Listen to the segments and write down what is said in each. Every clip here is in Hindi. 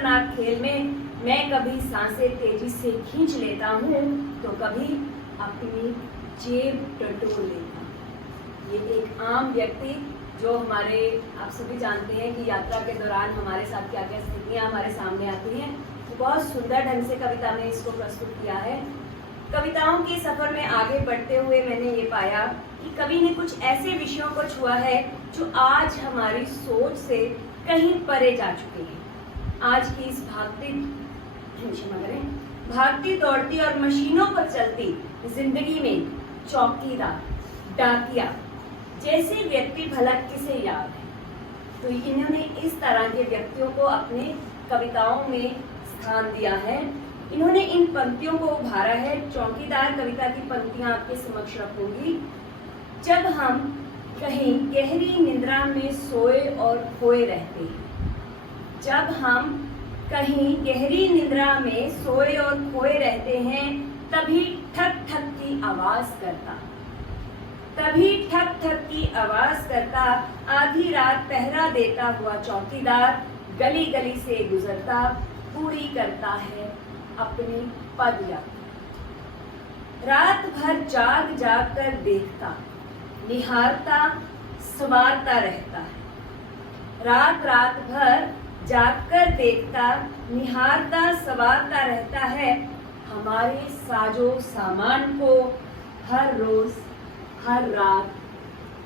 खतरनाक खेल में मैं कभी सांसें तेजी से खींच लेता हूँ तो कभी अपनी जेब टटोल लेता हूँ। ये एक आम व्यक्ति जो हमारे आप सभी जानते हैं कि यात्रा के दौरान हमारे साथ क्या क्या स्थितियाँ हमारे सामने आती हैं, तो बहुत सुंदर ढंग से कविता में इसको प्रस्तुत किया है। कविताओं के सफर में आगे बढ़ते हुए मैंने ये पाया कि कवि ने कुछ ऐसे विषयों को छुआ है जो आज हमारी सोच से कहीं परे जा चुके हैं। आज की इस भागती दौड़ती और मशीनों पर चलती जिंदगी में चौकीदार, डाकिया जैसे व्यक्ति भला किसे याद है। तो इन्होंने इस तरह के व्यक्तियों को अपने कविताओं में स्थान दिया है। इन्होंने इन पंक्तियों को उभारा है। चौकीदार कविता की पंक्तियां आपके समक्ष रखूंगी। जब हम कहीं गहरी निद्रा में सोए और खोए रहते हैं, जब हम कहीं गहरी निद्रा में सोए और खोए रहते हैं, तभी ठक ठक की आवाज करता, तभी ठक ठक की आवाज करता, आधी रात पहरा देता हुआ चौकीदार गली गली से गुजरता, पूरी करता है अपनी पदयात्रा। रात भर जाग जाग कर देखता, निहारता, संवारता रहता है। रात रात भर जागकर देखता, निहारता, संवारता रहता है हमारे साजो सामान को, हर रोज हर रात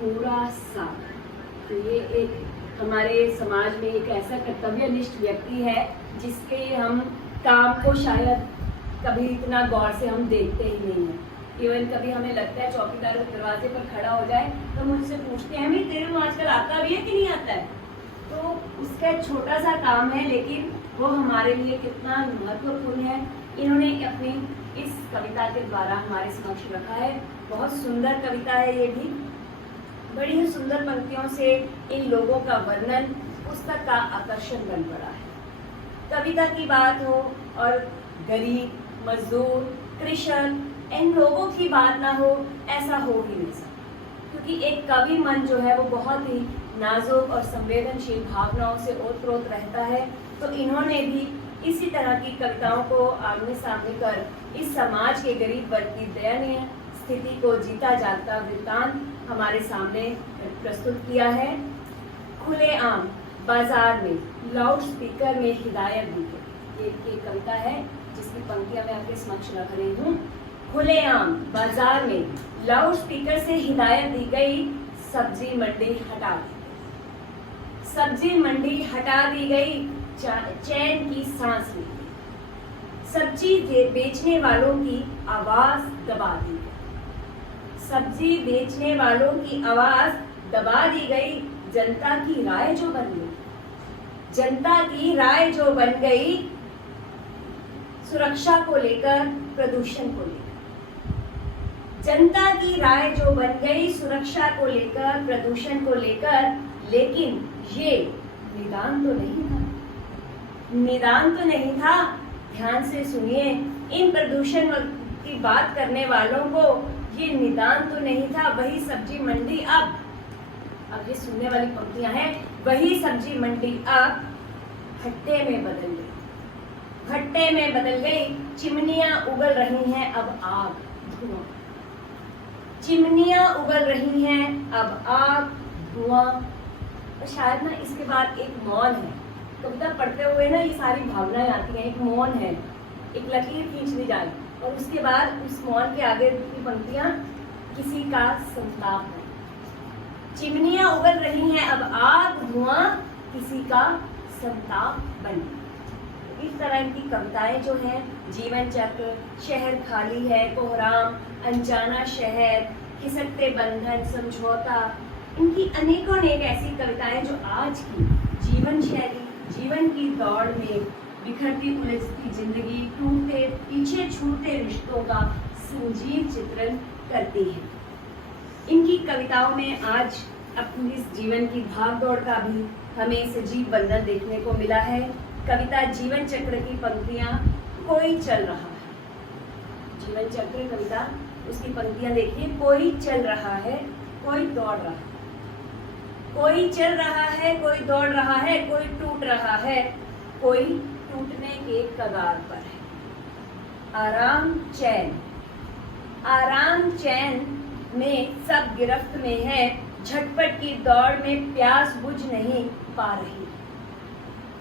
पूरा साल। तो ये एक हमारे समाज में एक ऐसा कर्तव्यनिष्ठ व्यक्ति है जिसके हम काम को शायद कभी इतना गौर से हम देखते ही नहीं हैं। इवन कभी हमें लगता है चौकीदार दरवाजे पर खड़ा हो जाए तो मुझसे पूछते हैं, हमें तेरे को आजकल आता भी है कि नहीं आता है। तो उसका एक छोटा सा काम है, लेकिन वो हमारे लिए कितना महत्वपूर्ण है, इन्होंने अपनी इस कविता के द्वारा हमारे समक्ष रखा है। बहुत सुंदर कविता है ये भी। बड़ी ही सुंदर पंक्तियों से इन लोगों का वर्णन पुस्तक का आकर्षण बन पड़ा है। कविता की बात हो और गरीब, मजदूर, कृषक, इन लोगों की बात ना हो, ऐसा हो ही नहीं सकता। क्योंकि एक कवि मन जो है वो बहुत ही नाजुक और संवेदनशील भावनाओं से ओतप्रोत रहता है। तो इन्होंने भी इसी तरह की कविताओं को आमने सामने कर इस समाज के गरीब वर्ग की दयनीय स्थिति को जीता जागता वृत्तांत हमारे सामने प्रस्तुत किया है। खुलेआम बाजार में लाउड स्पीकर में हिदायत दी गई, ये कविता है जिसकी पंक्तियां मैं आपके समक्ष रख रही हूँ। खुलेआम बाजार में लाउड स्पीकर से हिदायत दी गई, सब्जी मंडी हटा दी, सब्जी मंडी हटा दी गई, चैन की सांस ली, सब्जी बेचने वालों की आवाज दबा दी गई, सब्जी बेचने वालों की आवाज दबा दी गई, जनता की राय जो बन गई, जनता की राय जो बन गई, सुरक्षा को लेकर, प्रदूषण को लेकर, जनता की राय जो बन गई सुरक्षा को लेकर, प्रदूषण को लेकर। लेकिन ये निदान तो नहीं था, निदान तो नहीं था। ध्यान से सुनिए, इन प्रदूषण की बात करने वालों को ये निदान तो नहीं था। वही सब्जी मंडी अब ये सुनने वाली पंक्तियां हैं, वही सब्जी मंडी अब भट्टे में बदल गई, भट्टे में बदल गई। चिमनियां उगल रही हैं अब आग, धुआं, चिमनियां उगल रही हैं अब आग, धुआं। और शायद ना इसके बाद एक मौन है। कविता पढ़ते हुए ना ये सारी भावनाएं आती हैं। एक मौन है, एक लकीर खींच दी जाए और उसके बाद उस मौन के आगे की पंक्तियां किसी का संताप है। चिमनियां उगल रही हैं अब आग, धुआं, किसी का संताप बन। इस तरह इनकी कविताएं जो हैं, जीवन चक्र, शहर खाली है, कोहराम, अनजाना शहर, खिसकते बंधन, समझौता, इनकी अनेकों अनेक ऐसी कविताएं जो आज की जीवन शैली, जीवन की दौड़ में बिखरती उलझती जिंदगी, टूटते पीछे छूटते रिश्तों का संजीव चित्रण करती है। इनकी कविताओं में आज अपनी इस जीवन की भागदौड़ का भी हमें सजीव बंधन देखने को मिला है। कविता जीवन चक्र की पंक्तियां, कोई चल रहा है, जीवन चक्र कविता, उसकी पंक्तियां देखिए। कोई चल रहा है, कोई दौड़ रहा है, कोई चल रहा है, कोई दौड़ रहा है, कोई टूट रहा है, कोई टूटने के कगार पर है। आराम चैन, आराम चैन में सब गिरफ्त में है, झटपट की दौड़ में प्यास बुझ नहीं पा रही,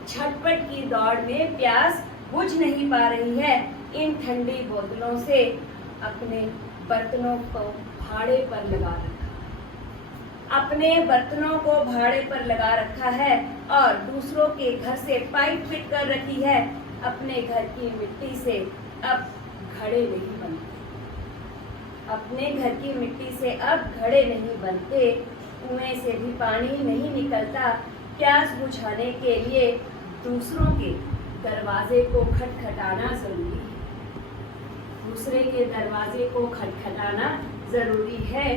झटपट की दौड़ में प्यास बुझ नहीं पा रही है। इन ठंडी बोतलों से अपने बर्तनों को भाड़े पर लगा रखा, अपने बर्तनों को भाड़े पर लगा रखा है और दूसरों के घर से पाइप फिट कर रखी है। अपने घर की मिट्टी से अब घड़े नहीं बनते, अपने घर की मिट्टी से अब घड़े नहीं बनते, कुएं से भी पानी नहीं निकलता। प्यास बुझाने के लिए दूसरों के दरवाजे को खटखटाना जरूरी है, दूसरे के दरवाजे को खटखटाना जरूरी है,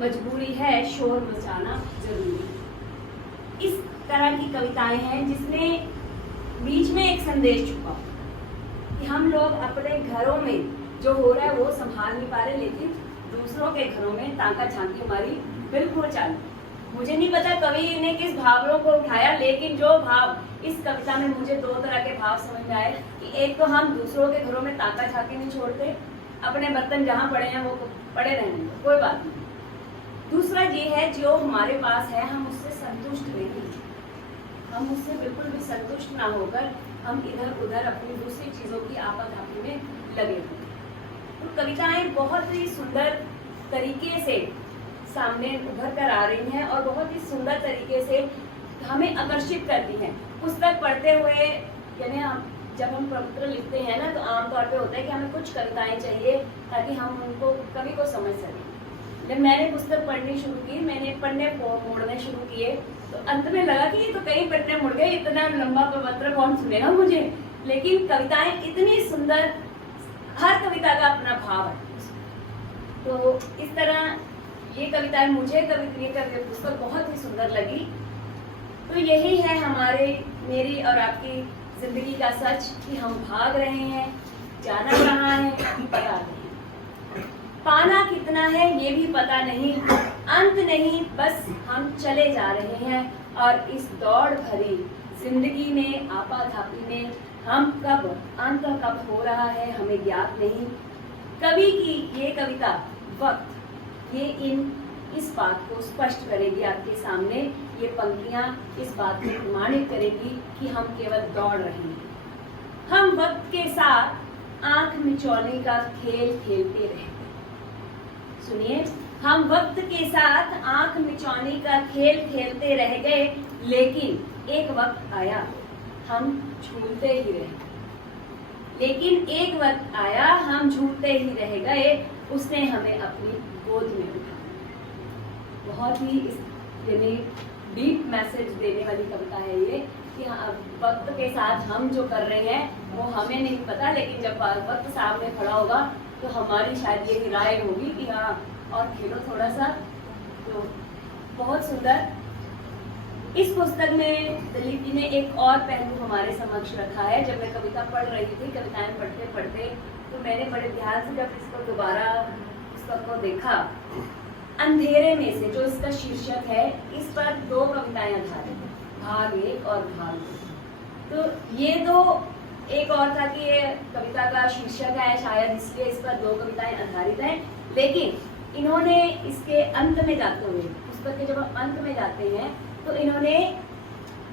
मजबूरी है, शोर मचाना जरूरी है। इस तरह की कविताएं हैं जिसमें बीच में एक संदेश छुपा कि हम लोग अपने घरों में जो हो रहा है वो संभाल नहीं पा रहे, लेकिन दूसरों के घरों में ताका झांकी हमारी बिल्कुल चालू। मुझे नहीं पता कवि ने किस भावों को उठाया, लेकिन जो भाव इस कविता में मुझे दो तरह के भाव समझ में आए कि एक तो हम दूसरों के घरों में ताका झांकी नहीं छोड़ते, अपने बर्तन जहाँ पड़े हैं वो पड़े रहेंगे, कोई बात नहीं। दूसरा ये है जो हमारे पास है हम उससे संतुष्ट नहीं, हम उससे बिल्कुल भी संतुष्ट ना होकर हम इधर उधर अपनी दूसरी चीजों की आपाधापी में लगे हुए। तो कविताएं बहुत ही सुंदर तरीके से सामने उभर कर आ रही हैं और बहुत ही सुंदर तरीके से हमें आकर्षित करती हैं। पुस्तक पढ़ते हुए यानी जब हम प्रपत्र लिखते हैं ना, तो आमतौर पे होता है कि हमें कुछ कविताएं चाहिए ताकि हम उनको कवि को समझ सकें। जब मैंने पुस्तक पढ़नी शुरू की, मैंने पन्ने मोड़ने शुरू किए, तो अंत में लगा कि ये तो कई पन्ने मुड़ गए, इतना लंबा पत्र कौन सुनेगा मुझे। लेकिन कविताएं इतनी सुंदर, हर कविता का अपना भाव है। तो इस तरह ये कविताएं मुझे ये पुस्तक बहुत ही सुंदर लगी। तो यही है हमारे मेरी और आपकी जिंदगी का सच कि हम भाग रहे हैं, जाना कहाँ है पता नहीं, पाना कितना है ये भी पता नहीं, अंत नहीं बस हम चले जा रहे हैं। और इस दौड़ भरी जिंदगी में आपाधापी में हम कब अंत कब हो रहा है हमें ज्ञात नहीं। कवि की ये कविता वक्त ये इस बात को स्पष्ट करेगी आपके सामने, ये पंक्तियां इस बात को प्रमाणित करेगी कि हम केवल दौड़ रहे हैं। हम वक्त के साथ आंख मिचौने का खेल खेलते रहे। सुनिए, हम वक्त के साथ आंख मिचौने का खेल खेलते रह गए, लेकिन एक वक्त आया हम झूलते ही रहे, लेकिन एक वक्त आया हम झूलते ही रह गए, उसने हमें अपनी गोद में उठाया। बहुत ही डीप मैसेज देने वाली कविता है ये कि हाँ, वक्त के साथ हम जो कर रहे हैं वो हमें नहीं पता, लेकिन जब वक्त सामने खड़ा होगा तो हमारी शायद ये राय होगी कि हाँ और खेलो थोड़ा सा। तो बहुत सुंदर। इस पुस्तक में दलीप जी ने एक और पहलू हमारे समक्ष रखा है। जब मैं कविता पढ़ रही थी, कविताएं पढ़ते पढ़ते, तो मैंने बड़े ध्यान से जब इसको दोबारा पुस्तक को देखा, अंधेरे में से जो इसका शीर्षक है, इस पर दो कविताएं आधारित हैं, भाग 1 और भाग 2। तो ये दो, एक और था कि ये कविता का शीर्षक है, शायद इसलिए इस पर दो कविताएं आधारित हैं, लेकिन इन्होंने इसके अंत में जाते हुए, पुस्तक के जब हम अंत में जाते हैं तो इन्होंने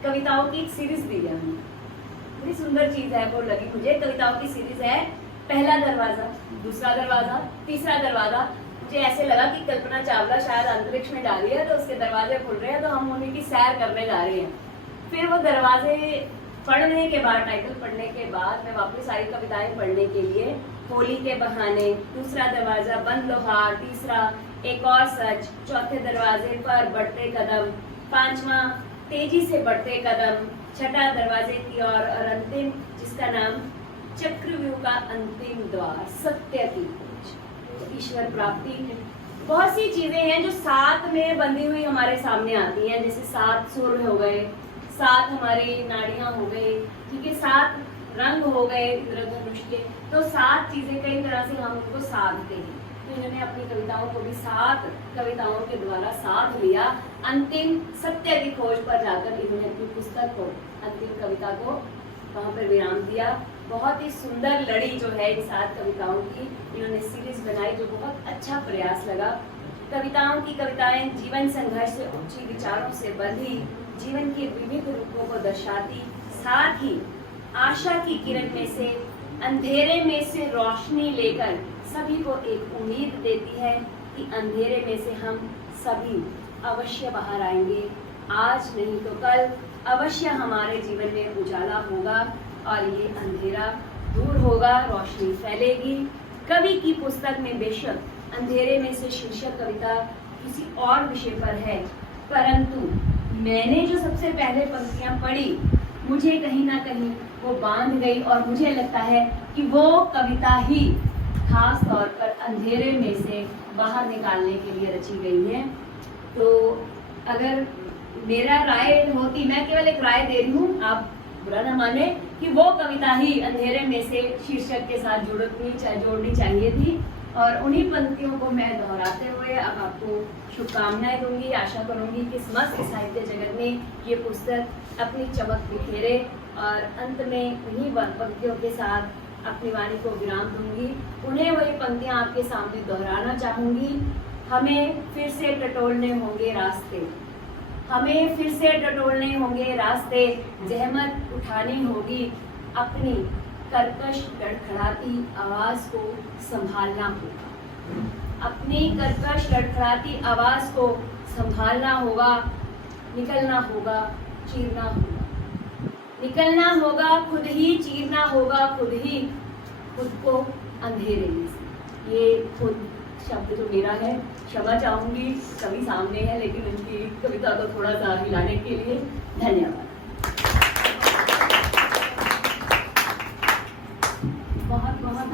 कविताओं की एक सीरीज दी है। बड़ी सुंदर चीज है वो लगी मुझे। कविताओं की सीरीज है, पहला दरवाजा, दूसरा दरवाजा, तीसरा दरवाजा। मुझे ऐसे लगा कि कल्पना चावला शायद अंतरिक्ष में जा रही है, तो उसके दरवाजे खुल रहे हैं, तो हम उन्हीं की सैर करने जा रहे हैं। फिर वो दरवाजे पढ़ने के बाद, टाइटल पढ़ने के बाद मैं वापस सारी कविताएं पढ़ने के लिए, होली के बहाने, दूसरा दरवाजा, बंद लोहार, तीसरा एक और सच, चौथे दरवाजे पर बढ़ते कदम, पांचवा तेजी से बढ़ते कदम, छठा दरवाजे की ओर, और अंतिम जिसका नाम चक्रव्यूह का अंतिम द्वार, सत्य की खोज, ईश्वर प्राप्ति। बहुत सी चीजें हैं जो साथ में बंधी हुई हमारे सामने आती हैं, जैसे 7 सुर हो गए, 7 हमारी नाड़ियां हो गई, ठीक है, 7 रंग हो गए इंद्रधनुष के। तो 7 चीजें कई तरह से हम उनको साधते हैं। तो इन्होंने अपनी कविताओं को भी 7 कविताओं के द्वारा साध लिया। अंतिम सत्य की खोज पर जाकर इन्होंने अपनी पुस्तक को, अंतिम कविता को वहाँ पर विराम दिया। बहुत ही सुंदर लड़ी जो है इन 7 कविताओं की इन्होंने सीरीज बनाई, जो बहुत अच्छा प्रयास लगा। कविताओं की कविताएं जीवन संघर्ष से ऊंची विचारों से बंधी जीवन के विविध रूपों को दर्शाती, साथ ही आशा की किरण में से, अंधेरे में से रोशनी लेकर सभी को एक उम्मीद देती है कि अंधेरे में से हम सभी अवश्य बाहर आएंगे। आज नहीं तो कल अवश्य हमारे जीवन में उजाला होगा और ये अंधेरा दूर होगा, रोशनी फैलेगी। कवि की पुस्तक में बेशक अंधेरे में से शीर्षक कविता किसी और विषय पर है, परंतु मैंने जो सबसे पहले पंक्तियां पढ़ी मुझे कहीं ना कहीं वो बांध गई और मुझे लगता है कि वो कविता ही खास तौर पर अंधेरे में से बाहर निकालने के लिए रची गई है। तो अगर मेरा राय होती, मैं केवल एक राय दे रही हूँ, आप बुरा ना माने, कि वो कविता ही अंधेरे में से शीर्षक के साथ जोड़नी चाहिए थी। और उन्हीं पंक्तियों को मैं दोहराते हुए अब आपको शुभकामनाएं दूंगी। आशा करूंगी कि समस्त साहित्य जगत में ये पुस्तक अपनी चमक बिखेरे और अंत में उन्हीं पंक्तियों के साथ अपनी वाणी को विराम दूंगी। उन्हें वही पंक्तियां आपके सामने दोहराना चाहूंगी। हमें फिर से टटोलने होंगे रास्ते, हमें फिर से टटोलने होंगे रास्ते, जहमत उठानी होगी, अपनी कर्कश लड़खड़ाती आवाज को संभालना होगा, अपनी कर्कश लड़खड़ाती आवाज को संभालना होगा, निकलना होगा, चीरना होगा, निकलना होगा, खुद ही चीरना होगा, खुद ही खुद को अंधेरे में से। ये खुद शब्द जो मेरा है, क्षमा चाहूंगी, कभी सामने है लेकिन उनकी कविता को थोड़ा सा हिलाने के लिए धन्यवाद। बहुत बहुत